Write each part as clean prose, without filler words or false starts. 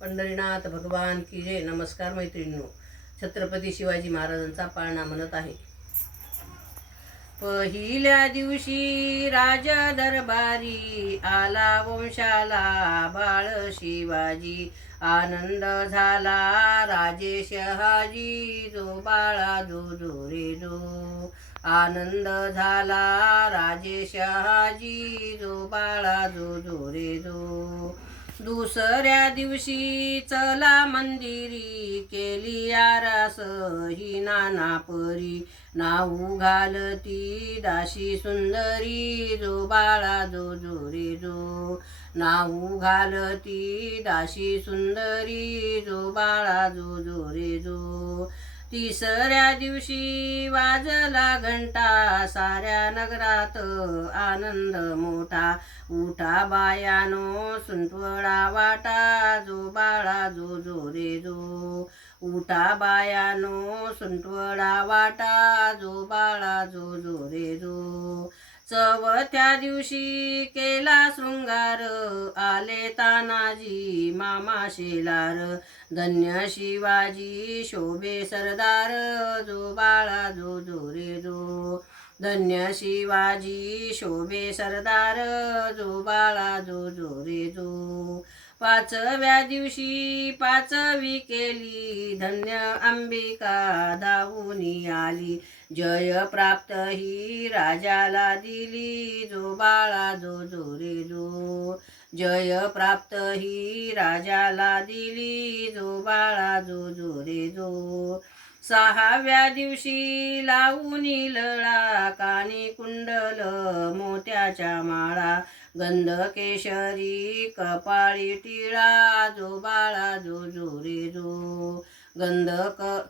पंढरीनाथ भगवान की जय. नमस्कार मैत्रिणींनो. छत्रपती शिवाजी महाराजांचा पाळणा म्हणत आहे. पहिल्या दिवशी राज दरबारी आला वंशाला बाळ शिवाजी. आनंद झाला राजे शहाजी जो बाळा जो जो रे जो. आनंद झाला राजे शहाजी जो बाळा जो जो रे जो. दुसऱ्या दिवशी चला मंदिरी केली आरास ही नाना परी. नाऊ घालती दाशी सुंदरी जो बाळा जो जो रे जो. नाऊ घालती दाशी सुंदरी जो बाळा जो जो रे जो. तिसऱ्या दिवशी वाजला घंटा साऱ्या नगरात आनंद मोठा. उठा बायानो सुंटवडा वाटा जो बाळा जो जो रे जो. उठा बायानो सुंटवडा वाटा जो बाळा जो जो रे जो. चौथ्या दिवशी केला शृंगार आले तानाजी मामा शेलार. धन्य शिवाजी शोभे सरदार जो बाळा जो जो रे जो. धन्य शिवाजी शोभे सरदार जो बाळा जो जो रे जो. पाचव्या दिवशी पाचवी केली धन्य अंबिका धावूनी आली. जय प्राप्त ही राजाला दिली जो बाळा जो जो रे जो. जय प्राप्त ही राजाला दिली जो बाळा जो जो रे जो. सहाव्या दिवशी लावूनी लळा कानी कुंडल मोत्याच्या माळा. गंध केशरी कपाळी टिळा जो बाळा जो जो रे जो. गंध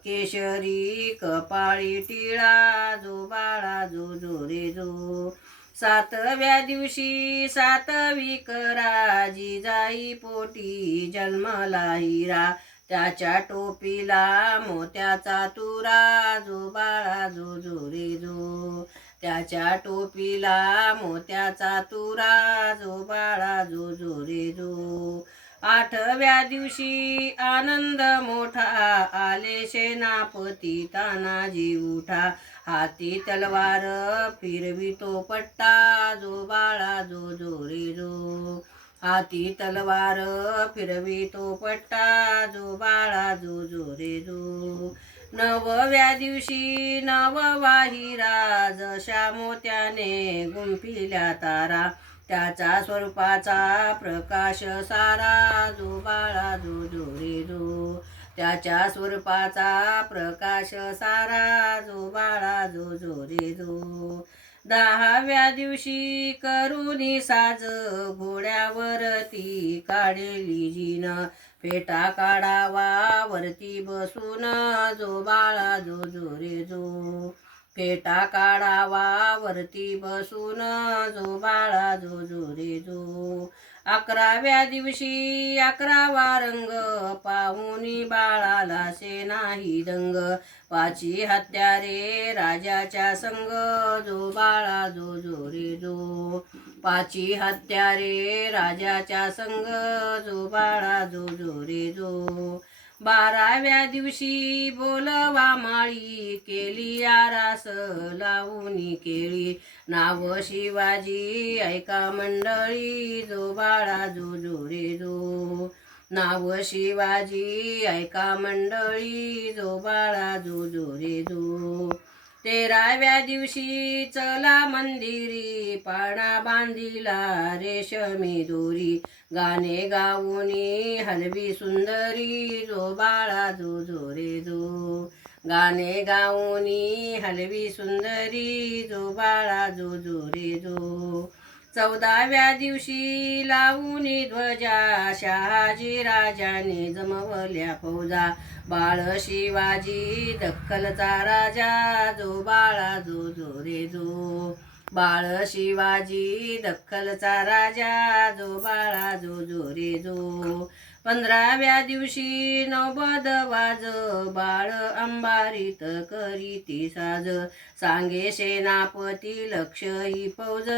केशरी कपाळी टिळा जो बाळा जो जो रे जो. सातव्या दिवशी सातवी करा जिजाई पोटी जन्मला हिरा. त्याच्या टोपीला मोत्याचा तुरा जो बाळा जो जो रे जो. त्याच्या टोपीला मोत्याचा तुरा जो बाळा जो जो रे जो. आठव्या दिवशी आनंद मोठा आले सेनापती तानाजी उठा. हाती तलवार फिरवितो पट्टा जो बाळा जो जो रे जो. हाती तलवार फिरवितो पट्टा जो बाळा जो जो रे जो. नवव्या दिवशी नववा हिरा जशा मोत्याने गुंफिल्या तारा. त्याचा स्वरूपाचा प्रकाश सारा जो बाळा जो जो रे जो. त्याच्या स्वरूपाचा प्रकाश सारा जो बाळा जो जो रे जो. दहाव्या दिवशी करुणी साज घोड्यावरती काढली जीन. फेटा काढावा वरती बसून जो बाळा जो जो रे जो. फेटा काढावा वरती बसून जो बाळा जो जो रे जो. अकराव्या दिवशी अकरावा रंग पाहुनी बाळाला से नाही दंग. पाची हत्यारे राजाच्या संग जो बाळा जो जो रे जो. पाची हत्यारे राजाच्या संग जो बाळा जो जो रे जो. बाराव्या दिवशी बोलवा माळी केली आरास लावूनी केळी. नाव शिवाजी ऐका मंडळी जो बाळा जो जो रे जो. नाव शिवाजी ऐका मंडळी जो बाळा जो जो रे जो. तेराव्या दिवशी चला मंदिरी पाळणा बांधिला रेशमी दोरी. गाणे गाऊनी हलवी सुंदरी जो बाळा जो जो रे जो. गाणे गाऊनी हलवी सुंदरी जो बाळा जो जो रे जो. चौदाव्या दिवशी लावूनी ध्वजा शहाजी राजाने जमवल्या फौजा. बाळ शिवाजी दख्खलचा राजा जो बाळा जो जो रे जो. बाळ शिवाजी दख्खलचा राजा जो बाळा जो जो रे जो. 15व्या दिवशी नौबद वाज बाळ अंबारीत करीती साज. सांगे सेनापती लक्ष ही फौज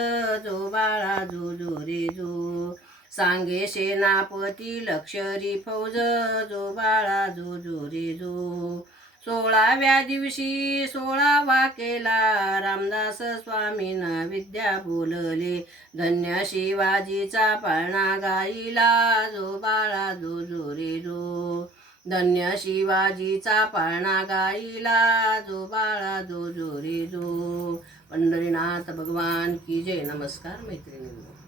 जो बाळा जो जो रे जो. सांगे सेनापती लक्षरी फौज, जो बाळा जो जो रे जो. 16व्या दिवशी 16वा केला, रामदास स्वामींना विद्या बोलले. धन्य शिवाजीचा पाळणा गाईला, जो बाळा जो जो रे जो. धन्य शिवाजीचा पाळणा गाईला, जो बाळा जो जो रे जो. पंढरीनाथ भगवान की जय. नमस्कार मैत्रिणींनो.